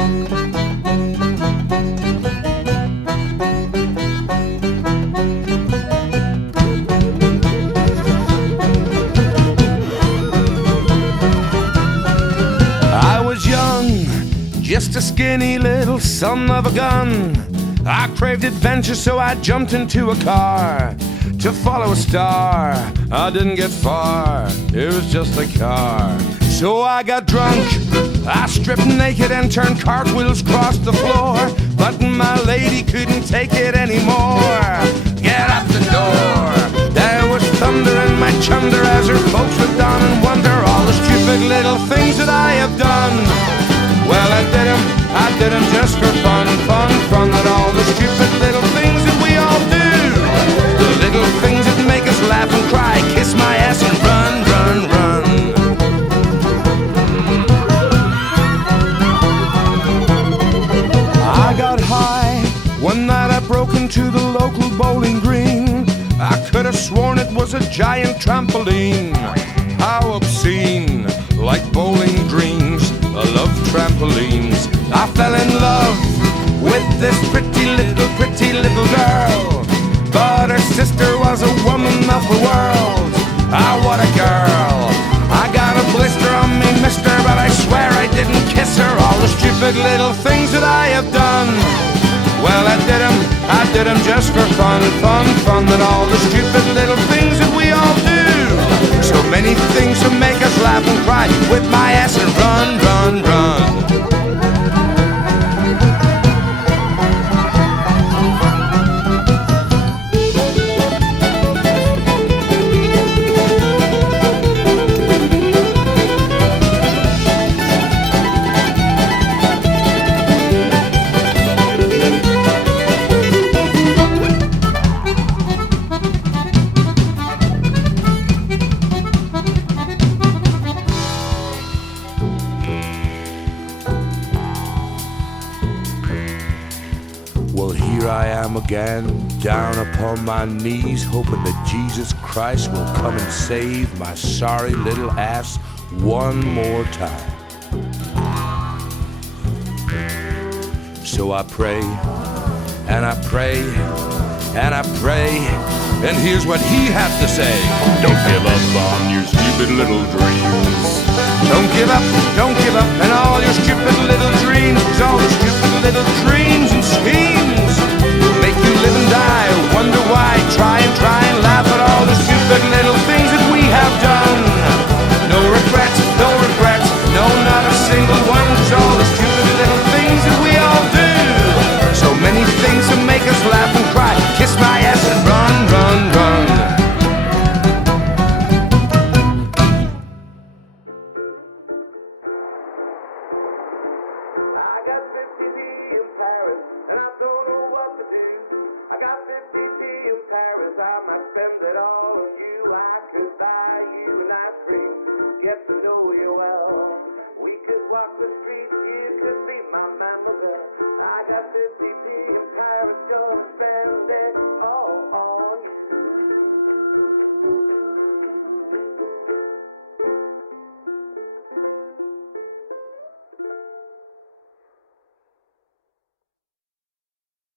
I was young, just a skinny little son of a gun. I craved adventure, so I jumped into a car to follow a star. I didn't get far, it was just a car. So I got drunk, I stripped naked and turned cartwheels across the floor. But my lady couldn't take it anymore. Get out the door. There was thunder in my chunder as her folks looked on and wonder all the stupid little things that I have done. Well, I did 'em just for fun, fun, fun. That all the stupid little things that we all do, the little things that make us laugh and cry, kiss my ass and run, run, run. I got high one night, I broke into the local bowling green. I could have sworn it was a giant trampoline. How obscene, like bowling dreams, I love trampolines. I fell in love with this pretty little girl, but her sister was a woman of the world. Ah, what a girl. I got a blister on me, mister, but I swear I didn't kiss her. All the stupid little things that I have done, well, I did 'em just for fun, fun, fun. That all the stupid little things that we all do, so many things to make us laugh and cry, with my ass and run, run, run. Well, here I am again, down upon my knees, hoping that Jesus Christ will come and save my sorry little ass one more time. So I pray, and I pray, and I pray, and here's what he has to say. Don't give up on your stupid little dreams. Don't give up, and all your stupid little dreams, all the stupid little dreams and schemes will make you live and die, wonder why, try and laugh at all the stupid little things that we have done. No regrets, no, not a single one, 'cause all the stupid little things that we all do, so many things to make us laugh and cry, kiss my ass and run, run, run. I got 50D in Paris, and I don't know what to do. I got 50D in Paris, I might spend it all on you. I could buy you an ice cream, get to know you well. We could walk the streets, you could be my mamma. I got 50